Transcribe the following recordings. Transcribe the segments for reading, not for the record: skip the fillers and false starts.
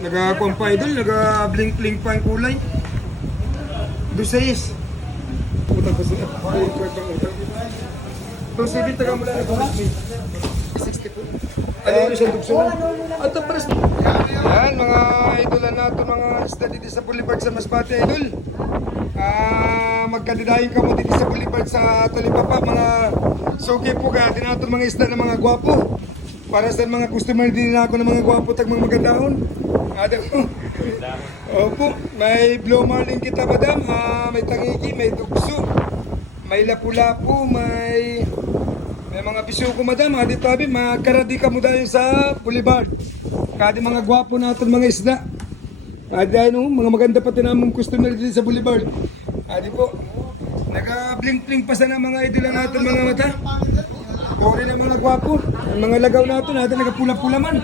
Nagakuan pa idol, naga-blink-blink pa yung kulay. 2.6. Utang pa siya. Utang. 2.7 taga mula na 60 po. Ano yun siya dugso? At ang pares. Yan, mga idolan nato, mga isda dito sa Boulevard sa Masbate, idol. Magkandidahin ka mo dito sa Boulevard sa Talipapa, mga suki po ka, din nato mga isda ng mga gwapo. Para sa mga customer din ako ng mga gwapo tag mga magandahon. Opo, may blue marlin kita madam, may tangigi, may dugso, may lapu-lapu, may mga bisuko madam, dito tabi, magkaradi ka mo dahil sa Boulevard. Kadi mga gwapo natin mga isda. Dahil mga maganda pati namang customer dito sa Boulevard. Di po, naka-blink-blink pa sana mga idola natin mga mata. Uri na mga gwapo, ang mga lagaw natin nagapula-pula man.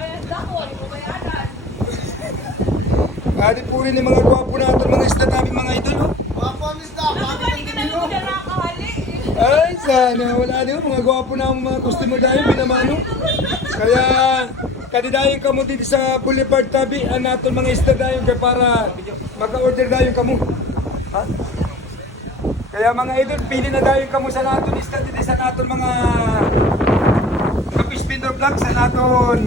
Adi po rin yung mga gwapo natin, mga isda namin mga idol. Gwapo ang isda, bakit ang dito? Ay, sana wala din mga gwapo na mga customer dahil binamano. Kaya kadidayon ka mo dito sa Boulevard tabi, natin mga isda dahil para maka-order dahil ka mo. Ha? Kaya mga idol, pili na dahil ka mo sa natin isda dito sa natin mga fish vendor vlog sa natin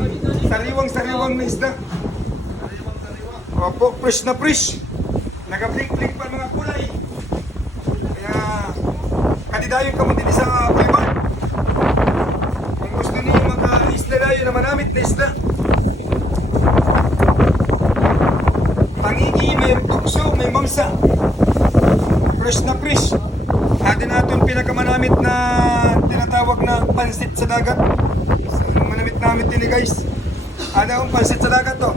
sariwang na isda. Opo, fresh na fresh. Naka-blink-blink pa mga kulay. Kaya kadidayon ka mo dito sa Boulevard. Kung gusto niyo maka-isda dayo na manamit na isda. Tangigi, may tukso, may mamsa. Fresh na fresh. Atin natin pinakamanamit na tinatawag na pansit sa dagat. Manamit namin din guys. Ada akong pansit sa dagat to.